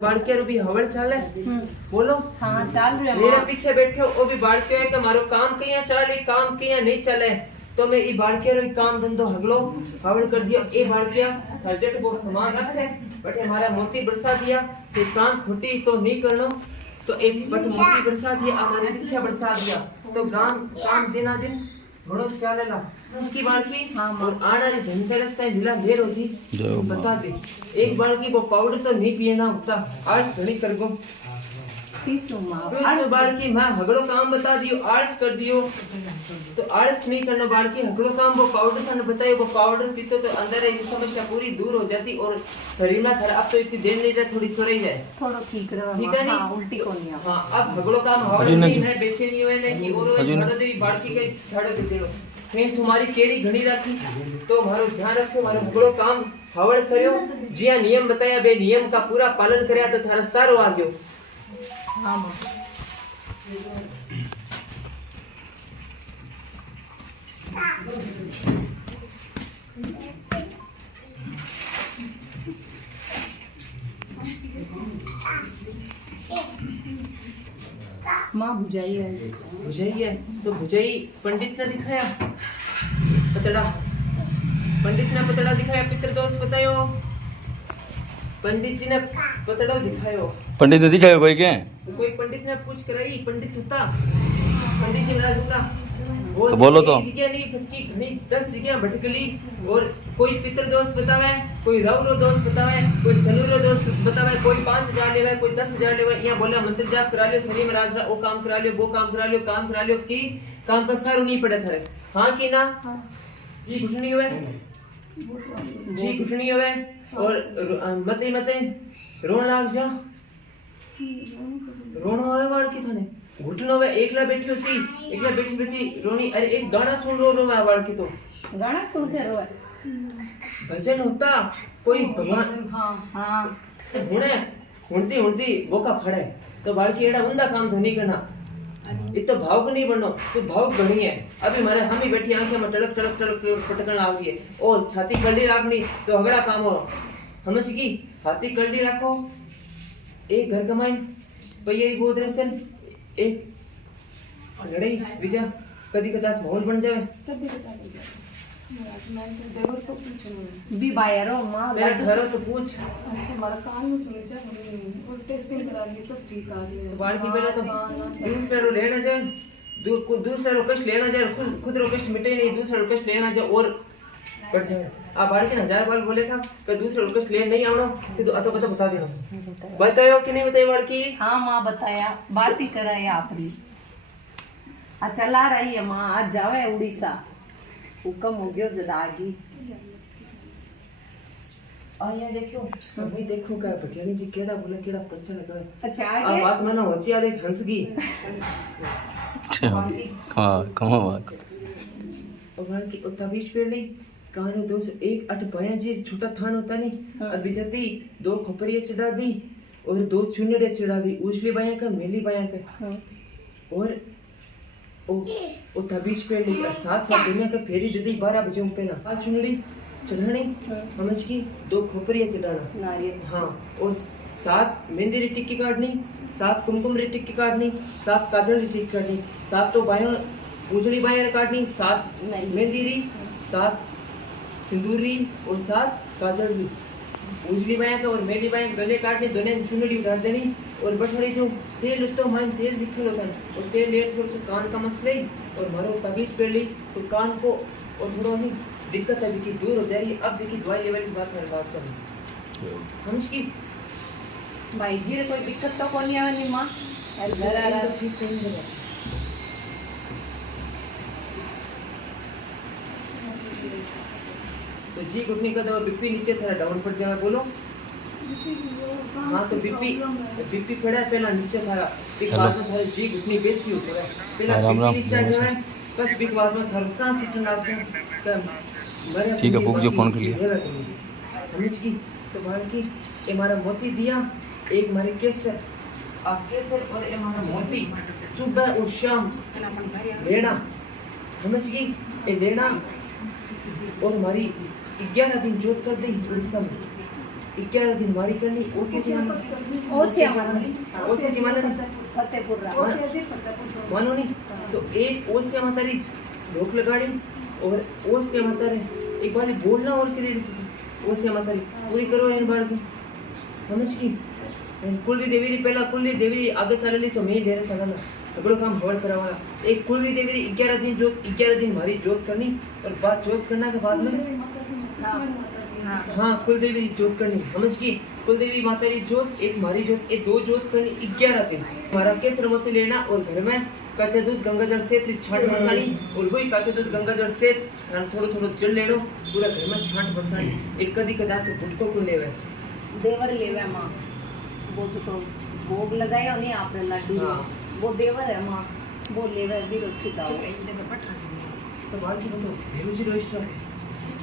बाड़के भी हवड़ चाले बोलो। हाँ चाल रहे मेरे पीछे बैठे हो वो भी बाड़के है कि मारो काम किया चाले काम किया नहीं चले तो मैं ई बाड़के रो काम धंधो हगलो हवड़ कर दिया ए बाड़किया खर्चट वो सामान रखे बट हमारा मोती बरसा दिया कि काम खोटी तो नहीं करनो तो एक बट मोती बरसा दिया हमारे दिखा बरसा दिया तो काम दिन दिन घणो चालेला इसकी बाड़की और आना रे धन से रस्ता ढीला देर हो जी बता दे एक बाड़की वो पाउडर तो नहीं पीना होता आज घणी कर गो पीसू मां आज बाड़की मां हगड़ो काम बता दियो आर्ट्स कर दियो तो आर्ट्स नहीं करना बाड़की हगड़ो काम वो पाउडर थाने बताए वो पाउडर पीतो तो अंदर ये समस्या पूरी दूर हो जाती और शरीर में थर अब तो इतनी देर नहीं रहे थोड़ी सोई जाए थोड़ा ठीक रहो ठीक है नहीं हां उल्टी को नहीं हां अब हगड़ो काम हवा नहीं है बेचैनी होए नहीं और झाड़ दे बाड़की के झाड़ दे देलो मैं तुम्हारी केरी घणी राखी तो मारो ध्यान रखो मारो हगड़ो काम हवड़ करियो जिया नियम बताया बे नियम का पूरा पालन करया तो थारा सारो आ गयो हां मां बुझाई है तो बुझाई पंडित ने दिखाया पतड़ा पंडित ने पतड़ा दिखाया पितृदोष बतायो पंडित जी ने पतड़ा दिखायो पंडित ने दिखायो कोई पंडित ने पूछ कराई पंडित होता पंडित जी महाराज होता वो तो बोलो तो जगह नहीं भटकी घनी 10 जगह भटकली और कोई पितृदोष बतावे कोई रवरो दोष बतावे कोई सलूरो दोष बतावे कोई 5000 लेवे कोई 10000 लेवे यहाँ बोला मंत्र जाप करा लियो शनि महाराज वो काम करा लियो वो काम करा लियो काम करा लियो की काम का सारू नहीं पड़े थारे हाँ की ना ये कुछ नहीं हुए जी कुछ नहीं हुए और मते रोन लाग जा रोना आवे वाल की थाने घुटनों में एकला बैठी होती रोनी अरे एक गाना सुन रो वाल की तो गाना सुन के रोए भजन होता कोई भगवान हां हुणती बोका फड़े तो बालकी एड़ा उंदा काम तो नहीं करना ये तो भावुक नहीं बननो तू भावुक बनी है अभी मारे हम ही बैठी आंखें में टलक पटकन आ गई है और छाती कलडी राखनी तो अगला काम हो समझ की हाथी कलडी राखो एक घर कमाई भैया बोध रहे एक लड़ाई विजा कदी कदाच माहौल बन जावे भी बायरो मां मेरा घर तो पूछ हमारा कान में सुने जा और टेस्टिंग करा ली सब ठीक आ गई तो बाल की पहले तो दूसरा रो लेना जाए दूसरा रो कष्ट लेना जाए खुद रो कष्ट मिटे नहीं दूसरा रो कष्ट लेना जाए और कर जाए आप बाल के 1000 बाल बोले था कि दूसरा रो कष्ट ले नहीं आवनो सीधो अतो पता बता देना बतायो कि नहीं बतायो बाल की हां मां बताया बात ही कराया आपने आ चला रही है मां आज जावे उड़ीसा हुक्म हो गयो जदागी आया देखो भाई देखो का भटियाणी जी केड़ा बोले केड़ा परचा लगा अच्छा आ बात मानो होचिया देख हंसगी हां कमा बात और की तबीश पे नहीं कहानी दोस्त एक अट भया जी छोटा थान होता नहीं और बिजती 2 खोपरिया चढ़ा दी और 2 चुनड़े चढ़ा दी उछली बाया का मेली बाया का और ओ तबीश पे नहीं साथ दुनिया का फेरी दे दी 12 बजे पे ना 5 चुनड़ी चढ़ानी समझ की 2 खोपरिया चढ़ाना नारियल हाँ और 7 मेहंदी री टिक्की काटनी 7 कुमकुम री टिक्की काटनी 7 काजल री टिक्की काटनी 7 तो बाया पूजड़ी बाया काटनी 7 मेहंदी री 7 सिंदूरी और 7 काजल री उजली बाया का और मेली बाया गले काटने दोने चुनड़ी उतार देनी और बठड़ी जो तेल तो मान तेल दिखल होता और तेल ले थोड़ा सा कान का मसले और मारो तबीज पे ली तो कान को और थोड़ा नहीं दिक्कत है जी दूर हो जा रही अब जी दवाई लेवल की बात मेरे बात चल समझ की भाई जी रे कोई दिक्कत तो कोनी आवे नी मां घर आ तो ठीक नहीं है तो जी घुटने का दवा बीपी नीचे थोड़ा डाउन पड़ जाए बोलो हाँ तो बीपी पड़ा है पहला नीचे थारा एक बाद में थारा जी घुटनी बेसी हो जाए पहला बीपी नीचे आ जाए बस बीक बाद में थारा सांस उठने लग जाए तो ठीक है बुक जो फोन कर लिया समझ की तो मार की ये हमारा मोती दिया एक मारे केसर आप केसर और ये हमारा मोती सुबह और शाम लेना समझ की ये लेना और हमारी 11 दिन जोत कर दी उड़ीसा में 11 दिन मारी करनी ओसे जी माने ओसिया माने ओसे जी माने फतेहपुर रा ओसिया जी फतेहपुर मानो नहीं तो एक ओसे मातारी रोक लगाड़ी और ओसे मातारे एक बार बोलना और करे ओसे मातारी पूरी करो इन बार की समझ की कुलरी देवी री पहला कुलरी देवी री आगे चले ली तो मैं लेने चला ना अगलो काम हवल करावाला एक कुलरी देवी री 11 दिन जोत 11 दिन मारी जोत करनी और बाद जोत करना के बाद में हाँ कुलदेवी की जोत करनी समझ की कुलदेवी माता की जोत एक मारी जोत ये दो जोत करनी 11 दिन हमारा केसर मोती लेना और घर में कच्चा दूध गंगाजल से छांट बरसानी और वही कच्चा दूध गंगाजल से थोड़ा थोड़ा जल लेनो पूरा घर में छांट बरसानी एक कदी कदा से गुटको को लेवे देवर लेवे मां वो जो तो भोग लगाया नहीं आपने लड्डू हाँ। वो देवर है मां वो लेवे भी छुटाओ तो बाल की बताओ भेरुजी रोइश्वर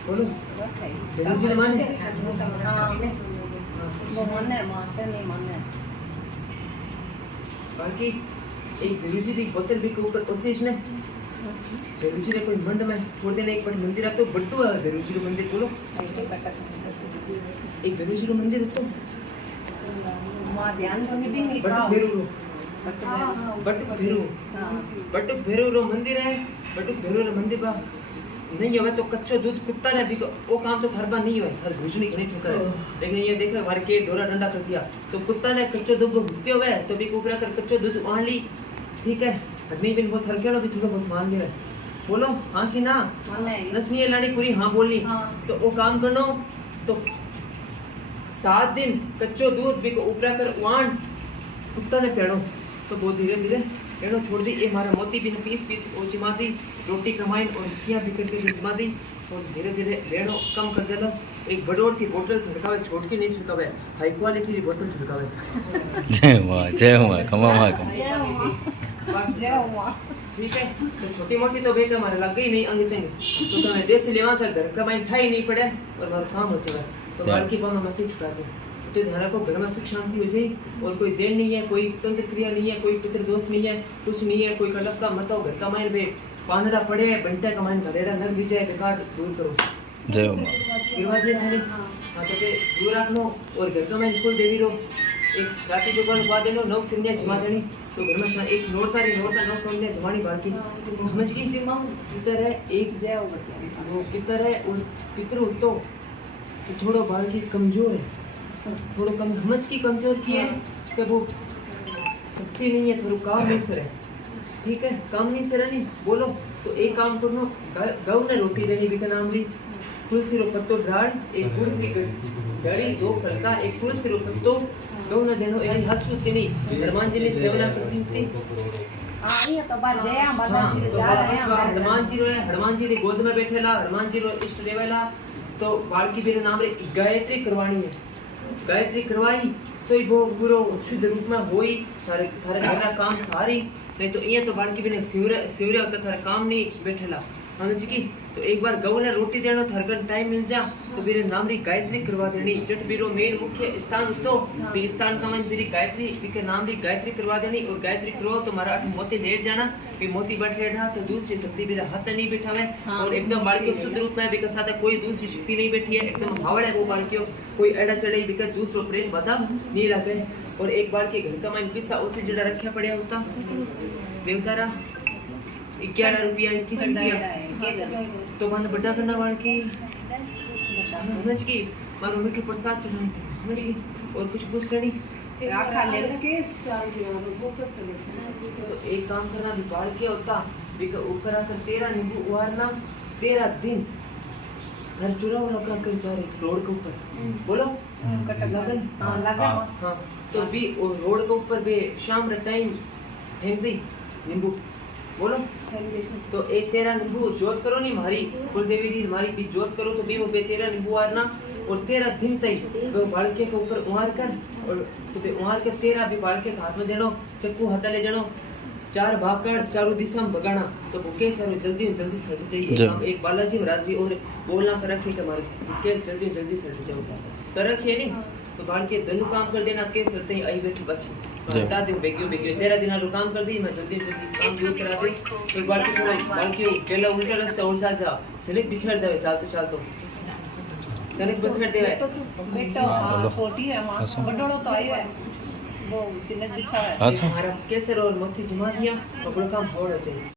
बोलो रखे भेरुजी ने माने वो माने मां से नहीं माने बाकी एक भेरुजी की बोतल भी के ऊपर ओसेज ने भेरुजी ने कोई मंड में छोड़ देने एक पट मंदिर तो बड्डू है भेरुजी का मंदिर बोलो ऐसे कटक एक भेरुजी का मंदिर तो मां ध्यान तो भी नहीं बट्टू भेरू रो हाँ बट्टू भेरू हां बटुक भेरू रो मंदिर है बटुक भेरू रो मंदिर बा नहीं होवे तो कच्चो दूध कुत्ता ने भी वो काम तो घर बा नहीं होवे हर भुजनी घणी ठोकर है लेकिन ये देखे हमारे के डोरा डंडा कर दिया तो कुत्ता ने कच्चो दूध भुगते होवे तो भी ऊपर कर कच्चो दूध आन ली ठीक है हटनी बिन बहुत हरकेड़ो भी थोड़ा बहुत मान ले बोलो हां कि ना माने नसनी लानी पूरी हां बोलनी हाँ। तो वो काम करनो तो 7 दिन कच्चो दूध भी ऊपर कर वाण कुत्ता ने पेड़ो तो बहुत धीरे धीरे पेड़ो छोड़ दी ये हमारा मोती भी ने पीस पीस और जिमा दी रोटी कमाई और रुपया भी करके जिमा दी और धीरे धीरे लेनो कम कर देलो एक बड़ोड़ की बोतल छिड़कावे छोड़ के नहीं छिड़कावे हाई क्वालिटी की बोतल छिड़कावे जय हुआ कमा जय हुआ ठीक है तो छोटी मोटी तो बेटा हमारे लग गई नहीं अंग चंग तो तुम्हें देश लेवा था घर कमाई ठाई नहीं पड़े और हमारा काम हो जाए तो बाल की बात मत ही छुड़ा दे तो ध्यान रखो घर में सुख शांति हो जाए और कोई देन नहीं है कोई तंत्र क्रिया नहीं है कोई पितृ दोष नहीं है कुछ नहीं है कोई कलप का मत हो घर कमाई बे पानड़ा पड़े बंटे कमाई घरेड़ा नग विजय बेकार दूर करो जय हुआ गिरवा दिया थाने हाँ तो दूर रख लो और घर कमाई कुल देवी रो एक राती जो बन बाद देनो नौ कन्या जमा देनी तो घर में एक नोरतारी नोरता नौ कन्या जमानी बाकी समझ की जिमा पितर है एक जय हो बच्चा वो पितर है और पितृ तो थोड़ा बाल की कमजोर है थोड़ा कम समझ की कमजोर की है कि वो शक्ति नहीं है थोड़ा काम नहीं सर है ठीक है काम नहीं सर नहीं बोलो तो एक काम करनो गौ ने रोटी देनी भी का नाम भी तुलसी रो पत्तो डाल एक गुड़ की डड़ी 2 फल का एक तुलसी रो पत्तो गौ ने देनो एरी हसुती नहीं हनुमान जी ने सेवना करती होती आई तो बार गया बादा जी जा रहे हैं हनुमान जी रो है हनुमान जी रे गोद में बैठेला हनुमान जी रो इष्ट देवेला तो बाल की बेरे नाम रे गायत्री करवानी है गायत्री करवाई तो वो पूरो शुद्ध रूप में होई थारे थारे घरना काम सारी नहीं तो ये तो बाड़की बिने सिवरे होता थारे काम नहीं बैठेला समझ की तो एक बार गौ ने रोटी देनो थारकन टाइम मिल जा तो मेरे नाम री गायत्री करवा देनी जट बीरो मेन मुख्य स्थान तो भी स्थान का मन मेरी गायत्री के नाम री गायत्री करवा देनी और गायत्री करो तो मारा मोती लेट जाना भी मोती बैठेड़ा तो दूसरी शक्ति मेरा हाथ नहीं बैठावे और एकदम बाड़की शुद्ध रूप में बिका साथ कोई दूसरी शक्ति नहीं बैठी है एकदम हावड़ है वो बाड़कियों कोई एड़ा चढ़े बिका दूसरो प्रेम बता नहीं लगे और एक बार के घर का मन पिसा उसे जड़ा रखा पड़या होता देवतारा 11 रुपया 21 रुपया तो मन बड़ा करना वाल की समझ की मारो मीठो प्रसाद चढ़ाने समझ की और कुछ पूछ लेनी राखा ले ले केस चाल दिया वो कर सकते तो एक काम करना भी बाल के होता बिका ऊपर आकर 13 नींबू उवारना 13 दिन घर चुराव लगा कर जा रहे रोड के ऊपर बोलो लगन हां लगा हाँ तो भी वो रोड के ऊपर भी शाम रे टाइम फेंक दी नींबू बोलो तो एक 13 नींबू जोत करो नहीं हमारी कुलदेवी री हमारी भी जोत करो तो भी वो 13 नींबू आरना और 13 दिन तक वो बालके के ऊपर उहार कर और तो भी उहार के 13 भी बालके के हाथ में देनो चक्कू हाथ ले जानो 4 भाकर चारों दिशा में भगाना तो भूखे सर जल्दी सट जाइए एक बालाजी महाराज जी और बोलना कर रखे कि हमारे भूखे जल्दी सट जाओ कर रखिए नहीं तो बाल के दोनों काम कर देना के सरते आई बैठी बच्ची बता दो बेगियो 13 दिन रो काम कर दी मैं जल्दी काम दूर करा दे एक बार के थोड़ा बाल के पहला उल्टा रास्ता और जा सिलिक बिछड़ दे चाल तो सनक बंद कर देवा है बेटो हाँ, हाँ बोलो। छोटी है माँ हंसो। बड़ोड़ो तो आई है वो सिनक बिछा है हाँ सर हमारा केसर और मोती जमा दिया, अपना काम हो रहा चाहिए।